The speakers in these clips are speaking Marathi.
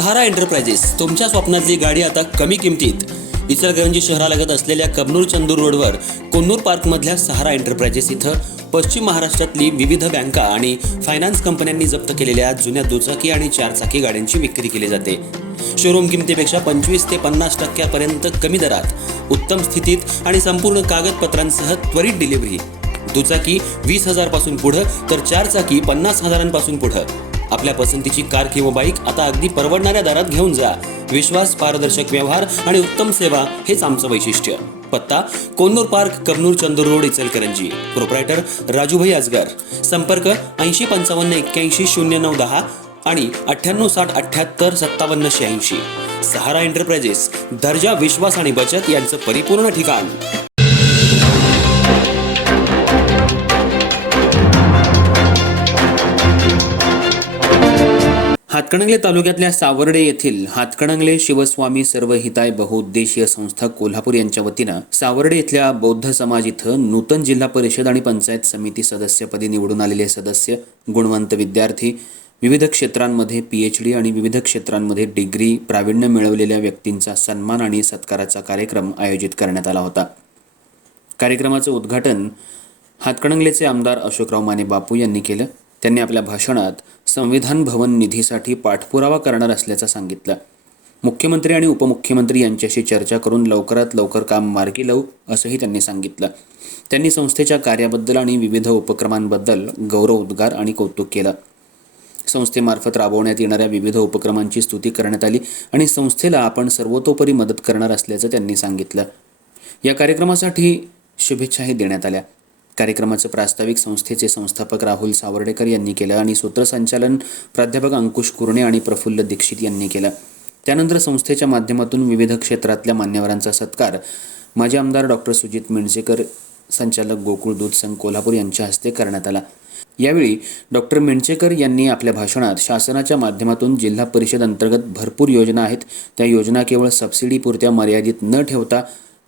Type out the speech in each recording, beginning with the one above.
सहारा एंटरप्राइजेस तुमच्या स्वप्नातली गाडी आता कमी किमतीत. इचलकरंजी शहरालगत असलेल्या कबनूर चंदूर रोडवर कोन्नूर पार्कमधल्या सहारा एंटरप्राइजेस इथं पश्चिम महाराष्ट्रातली विविध बँका आणि फायनान्स कंपन्यांनी जप्त केलेल्या जुन्या दुचाकी आणि चारचाकी गाड्यांची विक्री केली जाते. शोरूम किमतीपेक्षा 25 ते 50% कमी दरात, उत्तम स्थितीत आणि संपूर्ण कागदपत्रांसह त्वरित डिलिव्हरी. दुचाकी 20,000 पासून पुढे तर चारचाकी 50,000 पुढे. आपल्या पसंतीची कार किंवा बाईक आता अगदी परवडणाऱ्या दरात घेऊन जा. विश्वास, पारदर्शक व्यवहार आणि उत्तम सेवा हेच आमचं वैशिष्ट्य. पत्ता Konnur park, Kabnur Chandur road, Ichalkaranji. Proprietor Rajubhai Ajgar. संपर्क 8055810910 आणि 9860785786. सहारा एंटरप्राइजेस, दर्जा, विश्वास आणि बचत यांचं परिपूर्ण ठिकाण. हातकणंगले तालुक्यातल्या सावर्डे येथील हातकणंगले शिवस्वामी सर्व हिताय बहुउद्देशीय संस्था कोल्हापूर यांच्या वतीनं सावर्डे इथल्या बौद्ध समाज इथं नूतन जिल्हा परिषद आणि पंचायत समिती सदस्यपदी निवडून आलेले सदस्य, गुणवंत विद्यार्थी, विविध क्षेत्रांमध्ये PhD आणि विविध क्षेत्रांमध्ये डिग्री प्रावीण्य मिळवलेल्या व्यक्तींचा सन्मान आणि सत्काराचा कार्यक्रम आयोजित करण्यात आला होता. कार्यक्रमाचं उद्घाटन हातकणंगलेचे आमदार अशोकराव माने बापू यांनी केलं. त्यांनी आपल्या भाषणात संविधान भवन निधीसाठी पाठपुरावा करणार असल्याचं सांगितलं. मुख्यमंत्री आणि उपमुख्यमंत्री यांच्याशी चर्चा करून लवकरात लवकर काम मार्गी लावू असंही त्यांनी सांगितलं. त्यांनी संस्थेच्या कार्याबद्दल आणि विविध उपक्रमांबद्दल गौरवोद्गार आणि कौतुक केलं. संस्थेमार्फत राबवण्यात येणाऱ्या विविध उपक्रमांची स्तुती करण्यात आली आणि संस्थेला आपण सर्वतोपरी मदत करणार असल्याचं त्यांनी सांगितलं. या कार्यक्रमासाठी शुभेच्छाही देण्यात आल्या. कार्यक्रमाचं प्रास्ताविक संस्थेचे संस्थापक राहुल सावर्डेकर यांनी केलं आणि सूत्रसंचालन प्राध्यापक अंकुश कुरणे आणि प्रफुल्ल दीक्षित यांनी केलं. त्यानंतर संस्थेच्या माध्यमातून विविध क्षेत्रातल्या मान्यवरांचा सत्कार माजी आमदार डॉक्टर सुजित मेंढचेकर, संचालक गोकुळ दूध संघ कोल्हापूर यांच्या हस्ते करण्यात आला. यावेळी डॉक्टर मेंढचेकर यांनी आपल्या भाषणात शासनाच्या माध्यमातून जिल्हा परिषद अंतर्गत भरपूर योजना आहेत. त्या योजना केवळ सबसिडीपुरत्या मर्यादित न ठेवता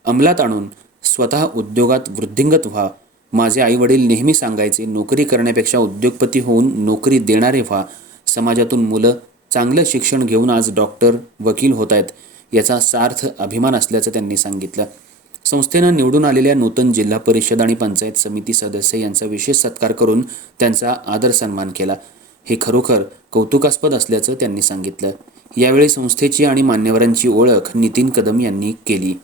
अंमलात आणून स्वतः उद्योगात वृद्धिंगत व्हा. माझे आईवडील नेहमी सांगायचे, नोकरी करण्यापेक्षा उद्योगपती होऊन नोकरी देणारे व्हा. समाजातून मुलं चांगलं शिक्षण घेऊन आज डॉक्टर, वकील होत आहेत. याचा सार्थ अभिमान असल्याचं त्यांनी सांगितलं. संस्थेनं निवडून आलेल्या नूतन जिल्हा परिषद आणि पंचायत समिती सदस्य यांचा विशेष सत्कार करून त्यांचा आदर सन्मान केला. हे खरोखर कौतुकास्पद असल्याचं त्यांनी सांगितलं. यावेळी संस्थेची आणि मान्यवरांची ओळख नितीन कदम यांनी केली.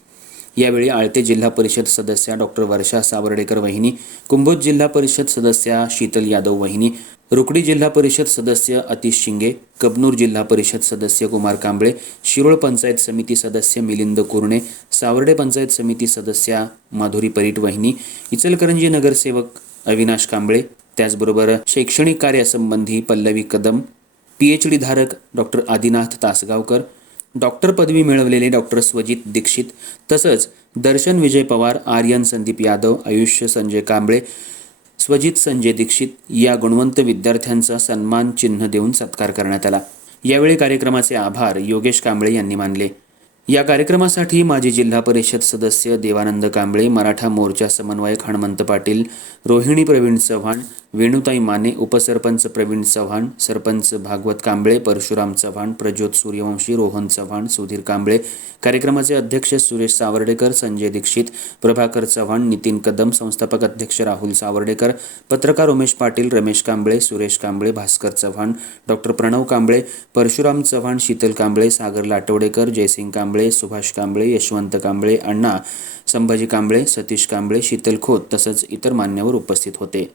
यावेळी आळते जिल्हा परिषद सदस्या डॉक्टर वर्षा सावर्डेकर वहिनी, कुंभोज जिल्हा परिषद सदस्या शीतल यादव वहिनी, रुकडी जिल्हा परिषद सदस्य अतिश शिंगे, कबनूर जिल्हा परिषद सदस्य कुमार कांबळे, शिरोळ पंचायत समिती सदस्य मिलिंद कुरणे, सावर्डे पंचायत समिती सदस्या माधुरी परीट वहिनी, इचलकरंजी नगरसेवक अविनाश कांबळे, त्याचबरोबर शैक्षणिक कार्यासंबंधी पल्लवी कदम, PhD धारक डॉक्टर आदिनाथ तासगावकर, डॉक्टर पदवी मिळवलेले डॉक्टर स्वजित दीक्षित, तसंच दर्शन विजय पवार, आर्यन संदीप यादव, आयुष्य संजय कांबळे, स्वजित संजय दीक्षित या गुणवंत विद्यार्थ्यांचा सन्मान चिन्ह देऊन सत्कार करण्यात आला. यावेळी कार्यक्रमाचे आभार योगेश कांबळे यांनी मानले. या कार्यक्रमासाठी माजी जिल्हा परिषद सदस्य देवानंद कांबळे, मराठा मोर्चा समन्वयक हनुमंत पाटील, रोहिणी प्रवीण चव्हाण, वेणुताई माने, उपसरपंच प्रवीण चव्हाण, सरपंच भागवत कांबळे, परशुराम चव्हाण, प्रज्योत सूर्यवंशी, रोहन चव्हाण, सुधीर कांबळे, कार्यक्रमाचे अध्यक्ष सुरेश सावर्डेकर, संजय दीक्षित, प्रभाकर चव्हाण, नितीन कदम, संस्थापक अध्यक्ष राहुल सावर्डेकर, पत्रकार उमेश पाटील, रमेश कांबळे, सुरेश कांबळे, भास्कर चव्हाण, डॉक्टर प्रणव कांबळे, परशुराम चव्हाण, शीतल कांबळे, सागर लाटवडेकर, जयसिंग कांबळे, सुभाष कांबळे, यशवंत कांबळे, अण्णा, संभाजी कांबळे, सतीश कांबळे, शीतल खोत तसंच इतर मान्यवर उपस्थित होते.